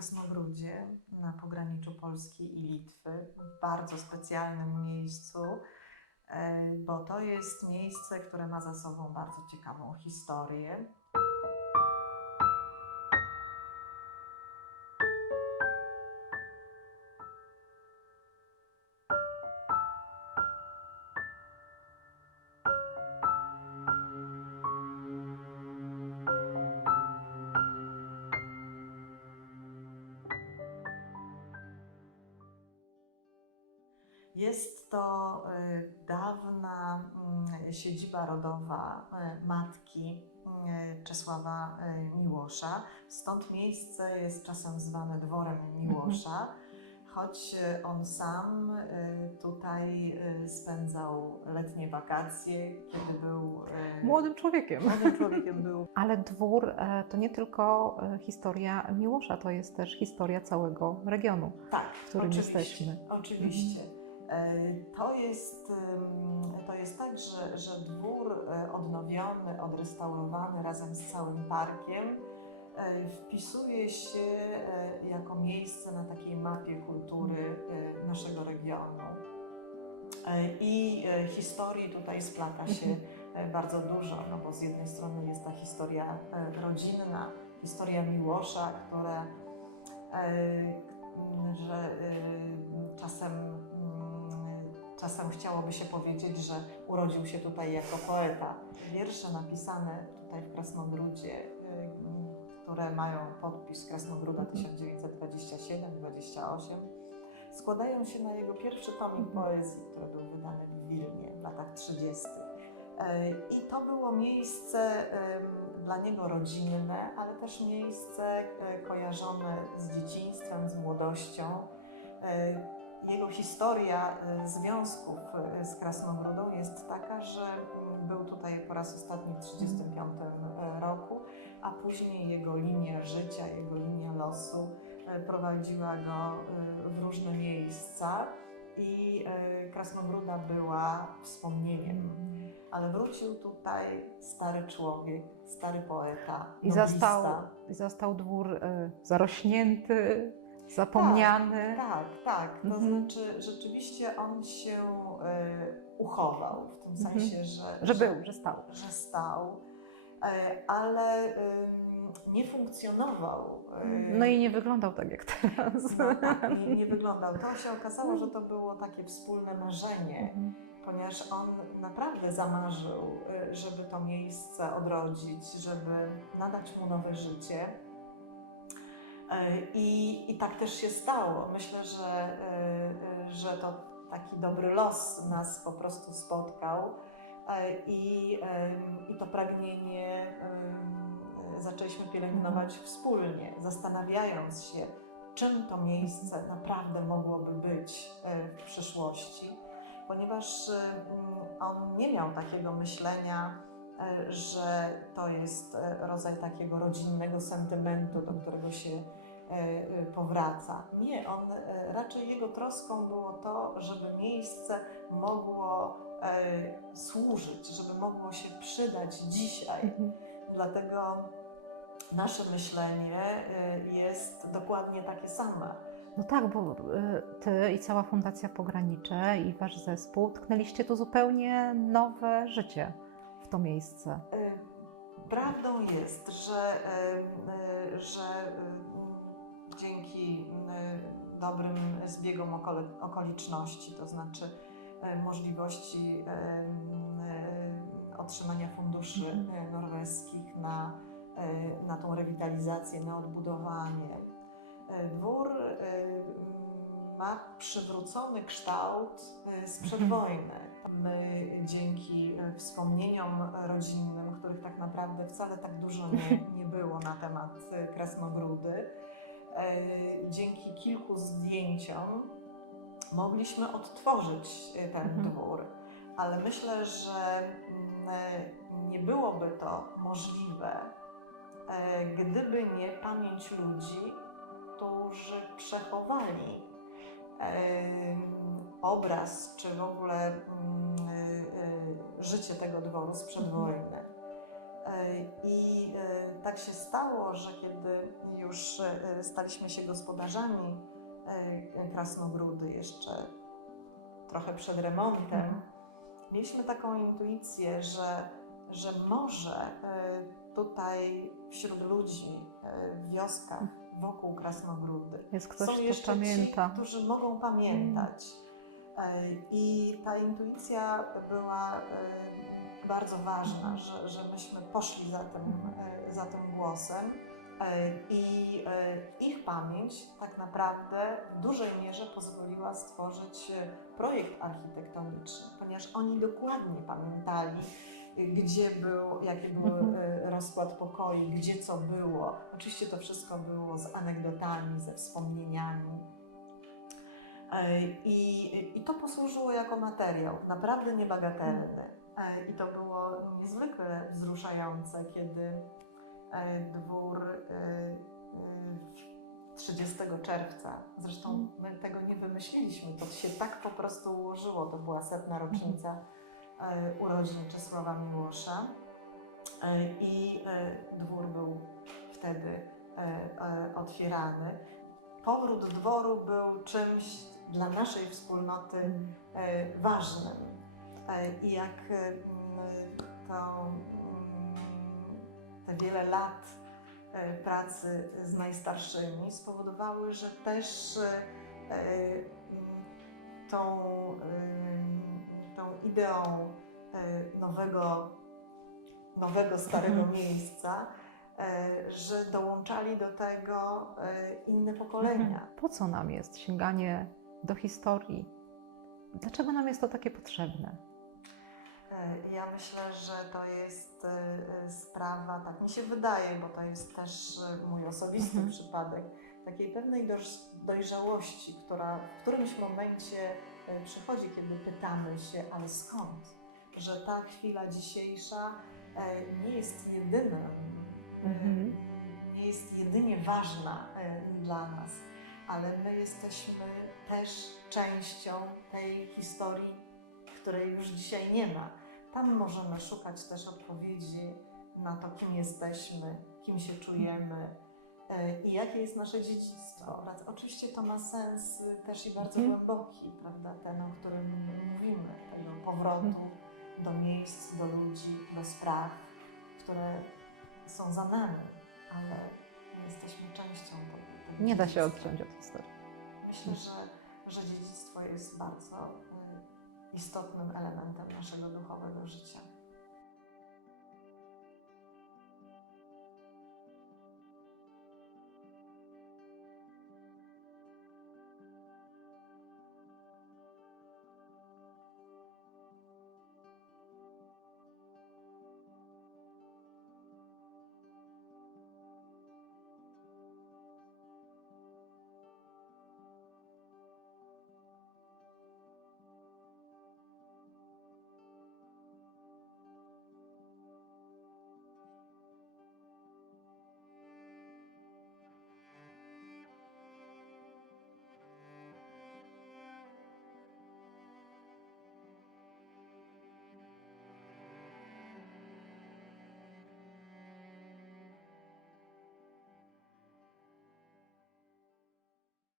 Krasnogródzie na pograniczu Polski i Litwy, w bardzo specjalnym miejscu, e, bo to jest miejsce, które ma za sobą bardzo ciekawą historię. Jest to e, dawna mm, siedziba rodowa e, matki e, Czesława Miłosza. Stąd miejsce jest czasem zwane dworem Miłosza, choć e, on sam tutaj spędzał letnie wakacje, kiedy był Młodym człowiekiem. młodym człowiekiem był Ale dwór e, to nie tylko e, historia Miłosza, to jest też historia całego regionu. Tak, w którym oczywiście, jesteśmy. Oczywiście. E, To jest, to jest tak, że, że dwór e, odnowiony, odrestaurowany razem z całym parkiem e, wpisuje się jako miejsce na takiej mapie kultury naszego regionu. I historii tutaj splata się bardzo dużo, no bo z jednej strony jest ta historia rodzinna, historia Miłosza, która czasem chciałoby się powiedzieć, że urodził się tutaj jako poeta. Wiersze napisane tutaj w Krasnogródzie, m, które mają podpis Krasnogróda 1927-28, składają się na jego pierwszy tomik poezji, który był wydany w Wilnie w latach 30. E, I to było miejsce dla niego rodzinne, ale też miejsce e, kojarzone z dzieciństwem, z młodością. Jego historia e, związków e, z Krasnogródą jest taka, że mm, był tutaj po raz ostatni w 1935 roku, a później jego linia życia, jego linia losu prowadziła go w różne miejsca i Krasnogróda była wspomnieniem ale wrócił tutaj stary człowiek, stary poeta, I noblista. zastał, i zastał dwór zarośnięty, zapomniany. Tak, tak. To Mhm. znaczy rzeczywiście on się e, uchował w tym Mhm. sensie, że, Że był, że stał. że stał, e, ale ym, nie funkcjonował. e, No i nie wyglądał tak jak teraz. no tak, nie, nie wyglądał. To się okazało, że to było takie wspólne marzenie. Mhm. ponieważ on naprawdę zamarzył, y, żeby to miejsce odrodzić, żeby nadać mu nowe życie. Y, I, I tak też się stało. Myślę, że, y, y, że to taki dobry los nas po prostu spotkał i, i to pragnienie zaczęliśmy pielęgnować wspólnie, zastanawiając się, czym to miejsce naprawdę mogłoby być w przyszłości ponieważ on nie miał takiego myślenia, że to jest rodzaj takiego rodzinnego sentymentu, do którego się powraca. Nie, on y, raczej jego troską było to, żeby miejsce mogło służyć, żeby mogło się przydać dzisiaj. Mhm. Dlatego nasze myślenie jest dokładnie takie same. No tak, bo ty i cała Fundacja Pogranicze i wasz zespół tknęliście tu zupełnie nowe życie w to miejsce. Prawdą jest, że, że dzięki y, dobrym zbiegom okoliczności, to znaczy y, możliwości y, otrzymania funduszy y, norweskich na, na tą rewitalizację, na odbudowanie, dwór ma przywrócony kształt sprzed Mhm. wojny. My dzięki wspomnieniom rodzinnym, których tak naprawdę wcale tak dużo nie, nie było na temat Krasnogródy, dzięki kilku zdjęciom mogliśmy odtworzyć y, ten Mhm. dwór. Ale myślę, że mm, nie byłoby to możliwe, e, gdyby nie pamięć ludzi, którzy przechowali obraz, czy w ogóle mm, życie tego dworu sprzed Mhm. wojny. I e, tak się stało, że kiedy już e, staliśmy się gospodarzami e, Krasnogródy, jeszcze trochę przed remontem, Mhm. mieliśmy taką intuicję, że, że może e, tutaj wśród ludzi e, w wioskach wokół Krasnogródy Jest ktoś, są jeszcze pamięta. ci, którzy mogą pamiętać. E, I ta intuicja była e, bardzo ważna, że, że myśmy poszli za tym, e, za tym głosem. E, I e, ich pamięć tak naprawdę w dużej mierze pozwoliła stworzyć projekt architektoniczny, ponieważ oni dokładnie pamiętali, gdzie był, jaki był Mhm. rozkład pokoi, gdzie co było. Oczywiście to wszystko było z anegdotami, ze wspomnieniami. I, I to posłużyło jako materiał, naprawdę niebagatelny. E, I to było niezwykle wzruszające, kiedy e, dwór e, e, 30 czerwca, zresztą my tego nie wymyśliliśmy, to się tak po prostu ułożyło, to była setna rocznica e, urodzin Czesława Miłosza i dwór był wtedy otwierany. Powrót dworu był czymś dla naszej wspólnoty Mhm. ważnym. E, I jak e, mm, to, mm, te wiele lat e, pracy z najstarszymi spowodowały, że też mm, tą, tą ideą nowego, nowego, starego Mhm. miejsca, że dołączali do tego inne pokolenia. Po co nam jest sięganie do historii? Dlaczego nam jest to takie potrzebne? E, Ja myślę, że to jest e, e, sprawa, tak mi się wydaje, bo to jest też mój osobisty Mhm. przypadek, takiej pewnej doj- dojrzałości, która w którymś momencie przychodzi, kiedy pytamy się, ale skąd? Że ta chwila dzisiejsza nie jest jedynym, e, Mhm. nie jest jedynie ważna dla nas, ale my jesteśmy też częścią tej historii, której już dzisiaj nie ma. Tam możemy szukać też odpowiedzi na to, kim jesteśmy, kim się czujemy e, i jakie jest nasze dziedzictwo. Oraz Oczywiście to ma sens też i bardzo Mhm. głęboki, prawda, ten, o którym mówimy, tego powrotu do miejsc, do ludzi, do spraw, które są za nami, ale my jesteśmy częścią tego. tego Nie da się odciąć od historii. Myślę, że, że dziedzictwo jest bardzo istotnym elementem naszego duchowego życia.